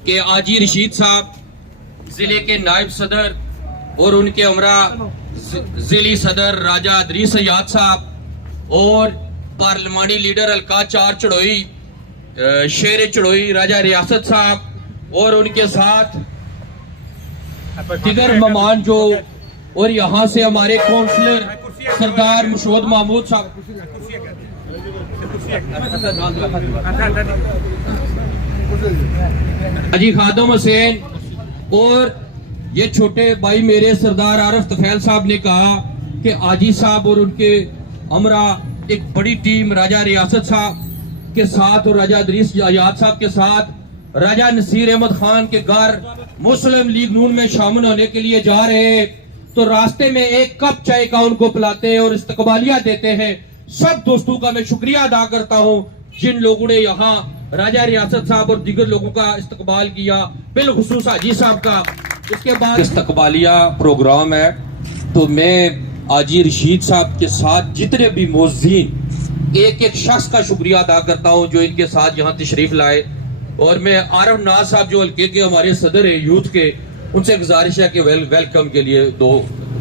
कि आजी रशीद साहब जिले के नायब सदर और उनके हमरा जिली सदर राजा अदरीस अयाद साहब और पार्लिमानी लीडर अलका चार चढ़ोई शेर चढ़ोई राजा रियासत साहब और उनके साथ दिगर मेहमान जो और यहाँ से हमारे काउंसलर सरदार मुशोद महमूद साहब, हाजी खादम हुसैन और ये छोटे भाई मेरे सरदार आरिफ तफैल साहब ने कहा कि आजी साहब और उनके हमरा एक बड़ी टीम राजा रियासत साहब के साथ और राजा अदरीस अयाद साहब के साथ राजा नसीर अहमद खान के घर मुस्लिम लीग नून में शामिल होने के लिए जा रहे हैं, तो रास्ते में एक कप चाय का उनको पिलाते हैं और इस्तकबालिया देते हैं। सब दोस्तों का मैं शुक्रिया अदा करता हूँ जिन लोगों ने यहाँ राजा रियासत साहब और दीगर लोगों का इस्तकबाल किया, बिलखुसूस हाजी साहब का। इसके बाद इस्तकबालिया प्रोग्राम है, तो मैं आजी रशीद साहब के साथ जितने भी मोज़ीन एक एक शख्स का शुक्रिया अदा करता हूँ जो इनके साथ यहाँ तशरीफ लाए। और मैं आरिफ नाज साहब जो हल्के के हमारे सदर है यूथ के, उनसे गुजारिश है कि वेलकम के लिए दो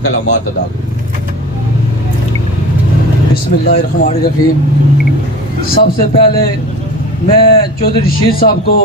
कलामात अदा करें। बिस्मिल्लाहिर्रहमानिर्रहीम। सबसे पहले मैं चौधरी रशीद साहब को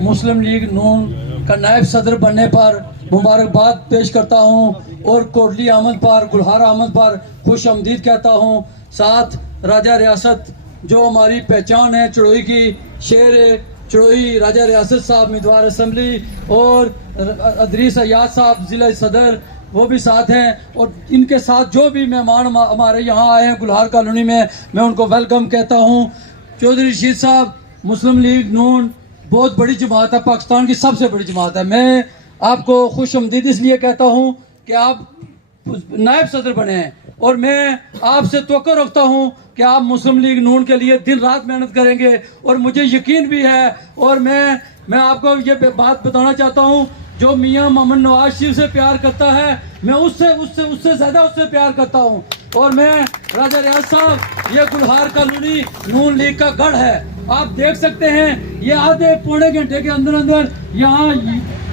मुस्लिम लीग नून का नायब सदर बनने पर मुबारकबाद पेश करता हूँ और कोटली अहमद पर, गुलहार अहमद पर खुश आमदीद कहता हूँ। साथ राजा रियासत जो हमारी पहचान है चढ़ोई की, शेर चढ़ोई राजा रियासत साहब उम्मीदवार असम्बली और अदरीस अयाद साहब जिला सदर वो भी साथ हैं, और इनके साथ जो भी मेहमान हमारे यहाँ आए हैं गुलहार कॉलोनी में, मैं उनको वेलकम कहता हूँ। चौधरी रशीद साहब, मुस्लिम लीग नून बहुत बड़ी जमात है, पाकिस्तान की सबसे बड़ी जमात है। मैं आपको खुश आमदीद इसलिए कहता हूँ कि आप नायब सदर बने हैं और मैं आपसे तवक्को रखता हूँ कि आप मुस्लिम लीग नून के लिए दिन रात मेहनत करेंगे, और मुझे यकीन भी है। और मैं आपको ये बात बताना चाहता हूँ, जो मियाँ मोहम्मद नवाज शरीफ से प्यार करता है, मैं उससे ज़्यादा उससे प्यार करता हूँ। और मैं राजा रियाज साहब, ये गुलहार कॉलोनी नून लीग का गढ़ है, आप देख सकते हैं। ये आधे पौने घंटे के अंदर अंदर यहाँ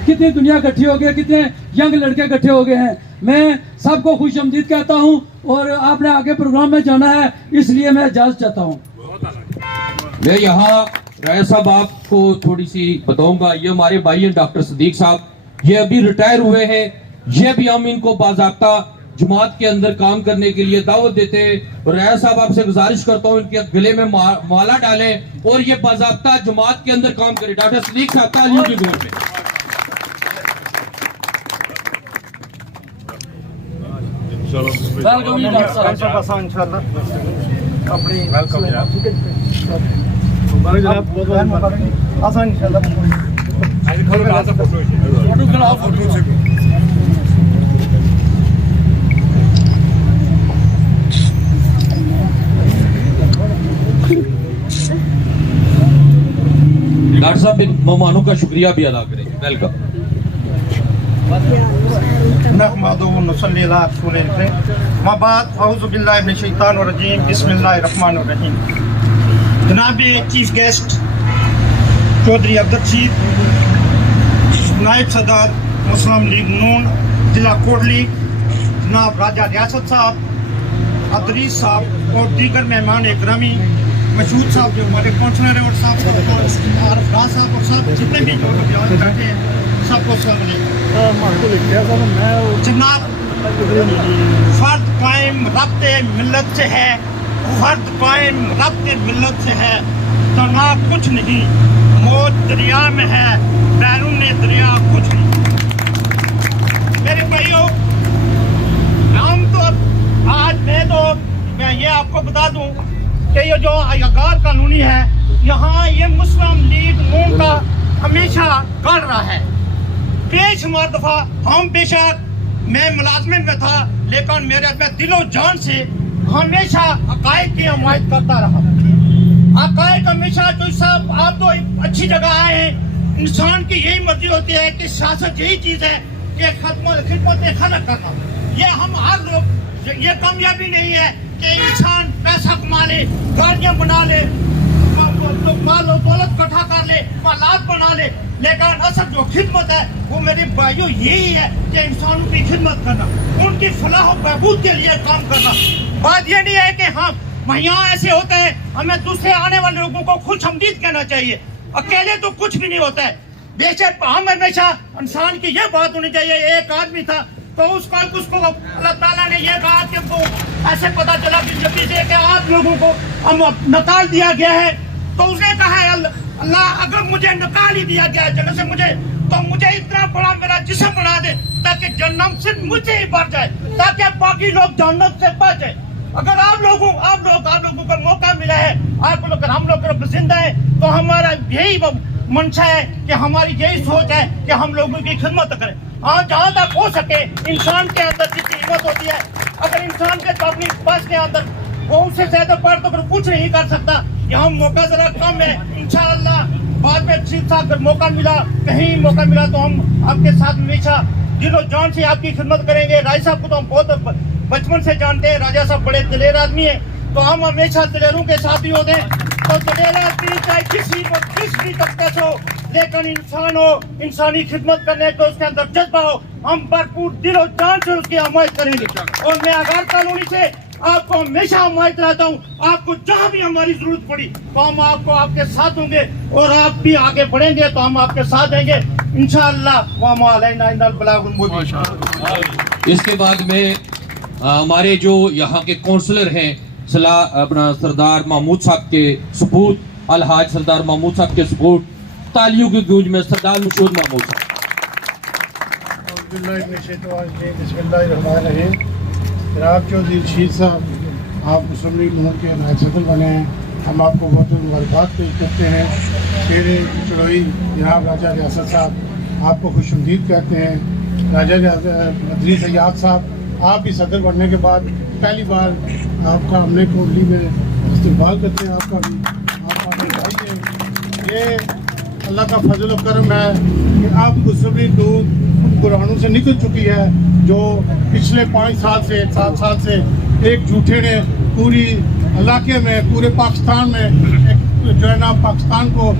कितनी दुनिया इकट्ठी हो गई, कितने यंग लड़के इकट्ठे हो गए हैं। मैं सबको खुश आमदीद कहता हूँ और आपने आगे प्रोग्राम में जाना है, इसलिए मैं इजाजत चाहता हूँ। मैं यहाँ राय साहब आपको थोड़ी सी बताऊंगा। ये हमारे भाई हैं डॉक्टर सदीक साहब, ये अभी रिटायर हुए हैं। ये भी हम इनको बाज़ाब्ता जमात के अंदर काम करने के लिए दावत देते हैं। और राय साहब आपसे गुजारिश करता हूँ इनके गले में माला डालें और ये बाज़ाब्ता जमात के अंदर काम करें। डॉक्टर सदीक साहब तालियों की गोद में। डॉक्टर साहब मेहमानों का शुक्रिया भी अदा करें। वेलकम। जनाब चीफ गेस्ट चौधरी अब्दुल रशीद, नायब सदर मुस्लिम लीग नून जिला कोटली, जनाब राजा रियासत साहब, अदरीस साहब और दीगर मेहमान इकरामी, मशहूद साहब जो हमारे काउंसलर हैं और साहब आरिफ नाज साहब और सब जितने भी जो बैठे हैं सबको जनाब, फर्द कायम रब्ते मिल्लत से है, फर्द कायम रब्ते मिल्लत से है, तो ना कुछ नहीं, मौत दरिया में है, बैरून दरिया कुछ नहीं। मेरे भाइयों, हम तो आज मैं ये आपको बता दूं कि ये जो आगार कॉलोनी है, यहाँ ये मुस्लिम लीग नून का हमेशा गढ़ रहा है। बेशुमार दफा हम बेशक मैं मुलाजमत में था, लेकिन मैं दिलो जान से हमेशा अकायद की हमायत करता रहा। अकायद हमेशा जो सब आप तो अच्छी जगह आए हैं, इंसान की यही मर्जी होती है कि सियासत यही चीज है कि खिदमत खलक करना। ये हम हर लोग, ये कामयाबी नहीं है कि इंसान पैसा कमा ले, गाड़ियां बना ले, माल दौलत इकट्ठा कर ले, मालात बना ले। लेकिन असल जो खिदमत है वो मेरे भाइयों यही है कि इंसानों की खिदमत करना, उनकी फलाह और बहबूद के लिए काम करना। बात ये नहीं है कि हम यहाँ ऐसे होते हैं, हमें दूसरे आने वाले लोगों को खुशआमदीद कहना चाहिए। अकेले तो कुछ भी नहीं होता है। बेशक हम हमेशा इंसान की ये बात होनी चाहिए, एक आदमी था तो उसको अल्लाह ताला ने ये कहा कि वो ऐसे पता चला कि जब से कि आप लोगों को हम निकाल दिया गया है, तो उसने कहा है अल्लाह अगर मुझे निकाल ही दिया गया है जन्नत से मुझे, तो मुझे इतना बड़ा मेरा जिस्म बना दे ताकि जन्नत से मुझे ही बढ़ जाए, ताकि बाकी लोग जन्नत से बच जाए। अगर आप लोगों को मौका मिला है, अगर हम लोग जिंदा है, तो हमारा यही मंशा है कि हमारी यही सोच है कि हम लोगों की खिदमत करें। हाँ, जहाँ तक हो सके इंसान के अंदर जितनी हिम्मत होती है, अगर इंसान के अपनी पास के अंदर वो उससे ज्यादा पर तो कुछ नहीं कर सकता। यहाँ मौका जरा कम है, इंशाअल्लाह बाद में ठीक ठाक अगर मौका मिला, कहीं मौका मिला तो हम आपके साथ हमेशा दिलो जान से आपकी खिदमत करेंगे। राजा साहब को तो हम बहुत बचपन से जानते हैं, राजा साहब बड़े दिलेर आदमी है, तो हम हमेशा दिलेरों के साथ ही होते हैं। तो दिलेर आदमी चाहे किस भी तबके से हो, लेकिन इंसान हो, इंसानी खिदमत करने को उसके अंदर जज्बा हो, हम भरपूर दिलो जान से उसकी हमायत करेंगे। और मैं आगार कानूनी से आपको हमेशा हमायत रहता हूँ। आपको जहाँ भी हमारी जरूरत पड़ी तो हम आपको आपके साथ होंगे, और आप भी आगे बढ़ेंगे तो हम आपके साथ देंगे इंशाअल्लाह। इसके बाद में हमारे जो यहाँ के काउंसलर हैं अपना सरदार महमूद साहब के सपूत, अलहाज सरदार महमूद साहब के सपूत, तालियों की गूंज में सरदार मशहूर महमूद साहब। जनाब चौधरी रशीद साहब, आप मुस्लिम लीग नून के नायब सदर बने हैं, हम आपको बहुत मुबारकबाद पेश करते हैं। शेर चड़ोई जनाब राजा रियासत साहब आपको खुशआमदीद कहते हैं। राजा मदनी सयाद साहब, आप भी सदर बनने के बाद पहली बार आपका हमने कोटली में इस्तेमाल करते हैं। आपका भी आप भाई हैं, ये अल्लाह का फजल और करम है कि आप मुस्लिम लीग नून पुरानों से निकल चुकी है, जो पिछले 5 साल से 7 साल से एक झूठे ने पूरी इलाके में, पूरे पाकिस्तान में एक जो है ना पाकिस्तान को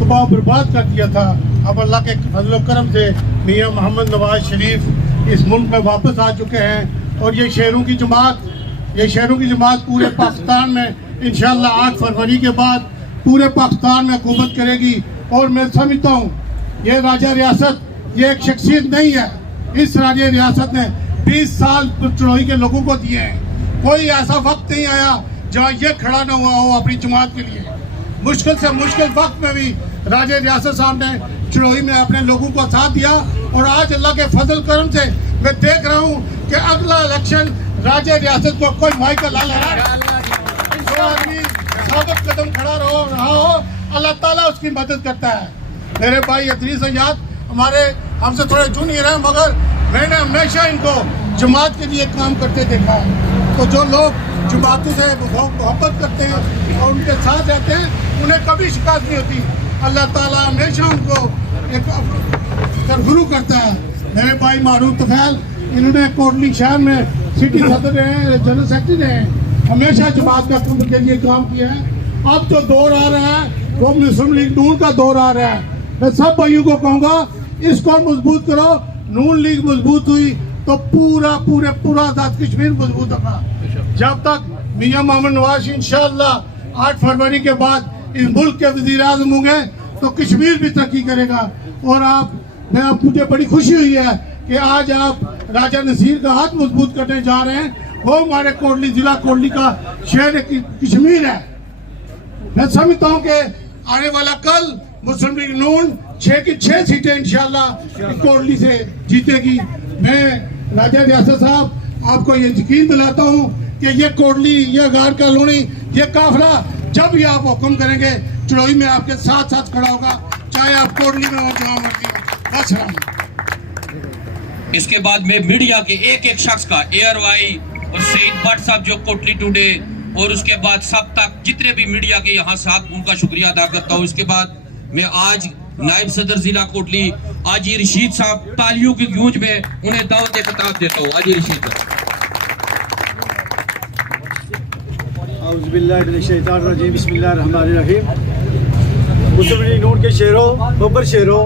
तबाह बर्बाद कर दिया था। अब अल्लाह के फजल करम से मियां मोहम्मद नवाज शरीफ इस मुल्क में वापस आ चुके हैं, और ये शहरों की जमात पूरे पाकिस्तान में इंशाअल्लाह 8 फरवरी के बाद पूरे पाकिस्तान में हुकूमत करेगी। और मैं समझता हूँ ये राजा रियासत ये एक शख्सियत नहीं है, इस राजा रियासत ने 20 साल चड़ोई के लोगों को दिए हैं। कोई ऐसा वक्त नहीं आया जहाँ ये खड़ा न हुआ हो अपनी जमात के लिए। मुश्किल से मुश्किल वक्त में भी राजा रियासत साहब ने चड़ोई में अपने लोगों को साथ दिया, और आज अल्लाह के फजल करम से मैं देख रहा हूँ कि अगला इलेक्शन राजा रियासत को कोई माई का लाल आदमी साबित कदम खड़ा रहा हो, अल्लाह ताला उसकी मदद करता है। मेरे भाई अदरी सयाद हमारे हमसे थोड़े जूनियर हैं, मगर मैंने हमेशा इनको जमात के लिए काम करते देखा है। तो जो लोग जमातों से मोहब्बत करते हैं और उनके साथ रहते हैं, उन्हें कभी शिकायत नहीं होती। अल्लाह ताला हमेशा उनको एक गुरु करता है। मेरे भाई मारूफ तफैल, इन्होंने कोटली शहर में सिटी सदर रहे हैं, जनरल सेक्रेटरी रहे हैं, हमेशा जमात का के लिए काम किया है। अब जो दौर आ रहा है वो मुस्लिम लीग नून का दौर आ रहा है। मैं सब भाइयों को कहूँगा इसको मजबूत करो। नून लीग मजबूत हुई तो पूरा आजाद कश्मीर मजबूत होगा। जब तक मियां मोहम्मद नवाज इंशाअल्लाह 8 फरवरी के बाद इस मुल्क के वजीर आज़म होंगे तो कश्मीर भी तरक्की करेगा। और मुझे बड़ी खुशी हुई है कि आज आप राजा नसीर का हाथ मजबूत करने जा रहे हैं। वो हमारे कोटली जिला कोटली का शहर कश्मीर है। मैं समझता हूँ कि आने वाला कल मुस्लिम लीग नून 6 की 6 सीटें इंशाअल्लाह कोटली से जीतेगी। मैं राजा रियासत साहब आपको ये यकीन दिलाता हूँ कि ये कोटली, ये गार कॉलोनी, ये काफिला जब भी आप हुक्म करेंगे चड़ोई में आपके साथ साथ खड़ा होगा, चाहे आप कोटली में हो जहाँ मर्जी हो। अस्सलाम। इसके बाद में मीडिया के एक शख्स का एयरवाई और सईद भट्ट साहब जो कोटली टुडे, और उसके बाद सब तक जितने भी मीडिया के यहाँ साथ, उनका शुक्रिया अदा करता हूँ। इसके बाद मैं आज नायब सदर जिला कोटली आजी रशीद साहब, तालियों की गूंज में उन्हें दावत खिताब देता हूँ। आजी रशीद साहब। बिस्मिल्लाहिर्रहमानिर्रहीम। मुस्लिम लीग नून के शेरों, बब्बर शेरों,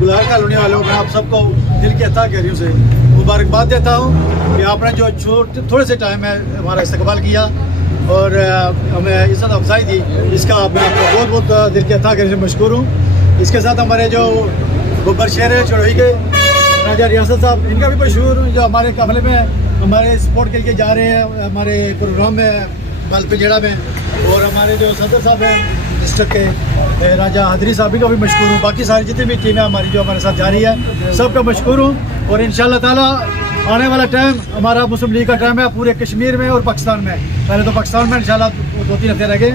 गुलार कॉलोनी वालों, मैं आप सबको दिल की अता गहरियों से मुबारकबाद देता हूँ कि आपने जो थोड़े से टाइम में हमारा इस्तकबाल किया और हमें इज्जत अफजाई दी, इसका मैं आपका बहुत बहुत दिल की अता गहरी से मशकूर हूँ। इसके साथ हमारे जो गब्बर शेर है चढ़ोई के राजा रियासत साहब, इनका भी मशहूर जो हमारे काफिले में हमारे सपोर्ट के लिए जा रहे हैं हमारे प्रोग्राम में बालपेजड़ा में, और हमारे जो सदर साहब हैं डिस्ट्रिक्ट के राजा हादरी साहब का भी मशहूर हूँ। बाकी सारी जितनी भी टीमें हमारी जो हमारे साथ जा रही है सबका मशहूर हूँ। और इंशाअल्लाह ताला आने वाला टाइम हमारा मुस्लिम लीग का टाइम है पूरे कश्मीर में और पाकिस्तान में। पहले तो पाकिस्तान में इंशाअल्लाह 2-3 हफ्ते लगे,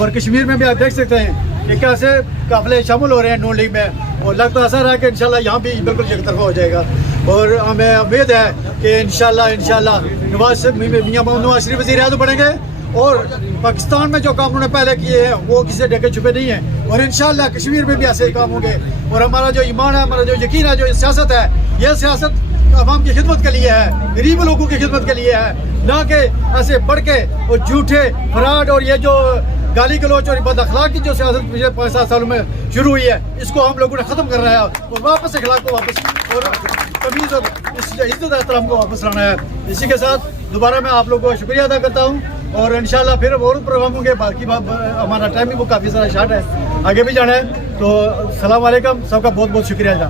और कश्मीर में भी आप देख सकते हैं कि कैसे काफिले शामिल हो रहे हैं नून लीग में, और लग तो ऐसा रहा है कि इंशाल्लाह यहाँ भी बिल्कुल एक तरफा हो जाएगा। और हमें उम्मीद है कि इंशाल्लाह मियां मोहम्मद नवाज शरीफ वज़ीर आज़म बनेंगे, और पाकिस्तान में जो काम उन्होंने पहले किए हैं वो किसी ढके छुपे नहीं है, और इंशाल्लाह कश्मीर में भी ऐसे ही काम होंगे। और हमारा जो ईमान है, हमारा जो यकीन है, जो सियासत है, ये सियासत आवाम की खिदमत के लिए है, गरीब लोगों की खिदमत के लिए है, ना कि ऐसे बढ़ के और झूठे फ्रॉड और ये जो गाली गलौच और बद अखलाक की जो सियासत पिछले 5-7 सालों में शुरू हुई है, इसको हम लोगों ने ख़त्म करना है और वापस अखलाक को वापस और तमीज़ और इज्जत एहतराम को वापस लाना है। इसी के साथ दोबारा मैं आप लोगों का शुक्रिया अदा करता हूँ, और इंशाल्लाह फिर और प्रोग्राम होंगे। बाकी हमारा टाइम भी वो काफ़ी सारा शार्ट है, आगे भी जाना है। तो सलाम अलैकुम, सबका बहुत बहुत शुक्रिया।